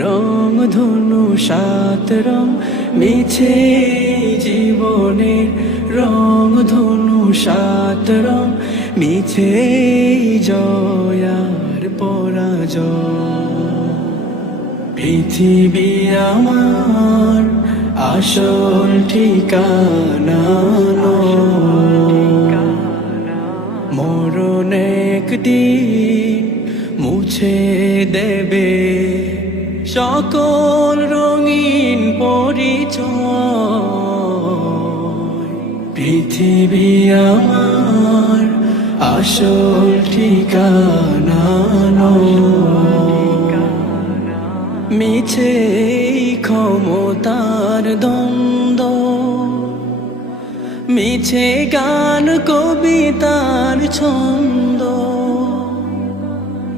রং ধনু সাত রং মিছে জীবনের রং ধনু সাত রং মিছে জয়ার পরাজ পৃথিবী আমার আসল ঠিকানা মরণ একদিন মুছে দেবে সকল রঙিন পরিচয় পৃথিবী আমার আসল ঠিকানা মিছে ক্ষমতার দ্বন্দ্ব মিছে গান কবিতার ছন্দ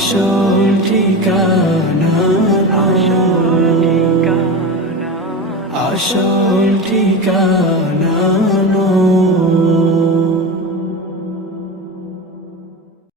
আসল ঠিকানা আসল ঠিকানা আসল ঠিকানা